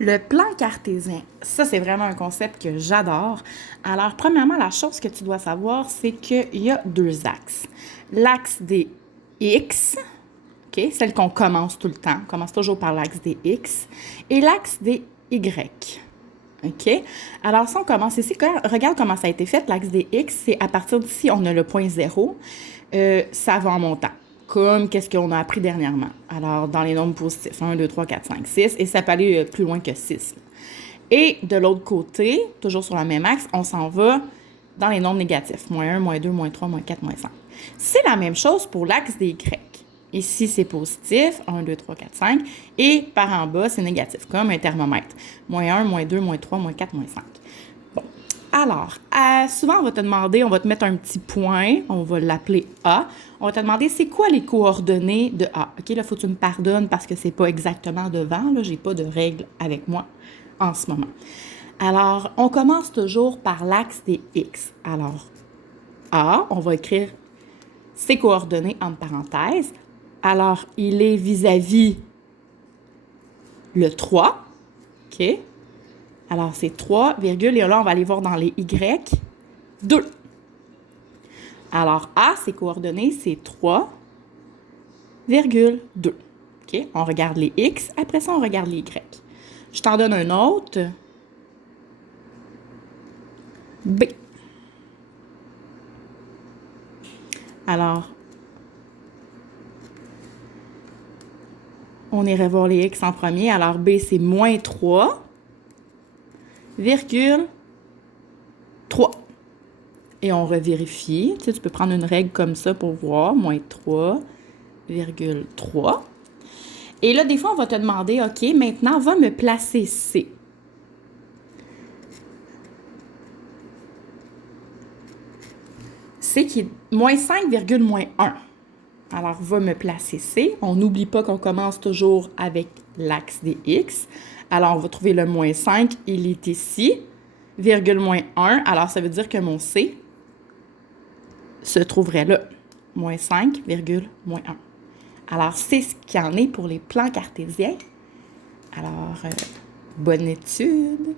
Le plan cartésien, ça c'est vraiment un concept que j'adore. Alors, premièrement, la chose que tu dois savoir, c'est qu'il y a deux axes. L'axe des X, OK, celle qu'on commence tout le temps, on commence toujours par l'axe des X, et l'axe des Y. OK? Alors, si on commence ici, regarde comment ça a été fait. L'axe des X, c'est à partir d'ici, on a le point 0. Ça va en montant, comme qu'est-ce qu'on a appris dernièrement. Alors, dans les nombres positifs, 1, 2, 3, 4, 5, 6, et ça peut aller plus loin que 6. Et de l'autre côté, toujours sur le même axe, on s'en va dans les nombres négatifs. Moins 1, moins 2, moins 3, moins 4, moins 5. C'est la même chose pour l'axe des Y. Ici, c'est positif, 1, 2, 3, 4, 5. Et par en bas, c'est négatif, comme un thermomètre. Moins 1, moins 2, moins 3, moins 4, moins 5. Bon. Alors, souvent, on va te demander, on va te mettre un petit point, on va l'appeler A. On va te demander, c'est quoi les coordonnées de A? OK, là, il faut que tu me pardonnes parce que c'est pas exactement devant. Là, j'ai pas de règles avec moi en ce moment. Alors, on commence toujours par l'axe des X. Alors, A, on va écrire ses coordonnées entre parenthèses. Alors, il est vis-à-vis le 3. OK? Alors, c'est 3, virgule, et là, on va aller voir dans les Y, 2. Alors, A, ses coordonnées, c'est 3, virgule 2. OK? On regarde les X, après ça, on regarde les Y. Je t'en donne un autre. B. Alors, on irait voir les X en premier. Alors, B, c'est moins 3, virgule 3. Et on revérifie. Tu sais, tu peux prendre une règle comme ça pour voir. Moins 3, virgule 3. Et là, des fois, on va te demander, OK, maintenant, va me placer C. C qui est moins 5, moins 1. Alors, va me placer C. On n'oublie pas qu'on commence toujours avec l'axe des X. Alors, on va trouver le moins 5. Il est ici. Virgule moins 1. Alors, ça veut dire que mon C se trouverait là. Moins 5, virgule moins 1. Alors, c'est ce qu'il y en est pour les plans cartésiens. Alors, bonne étude!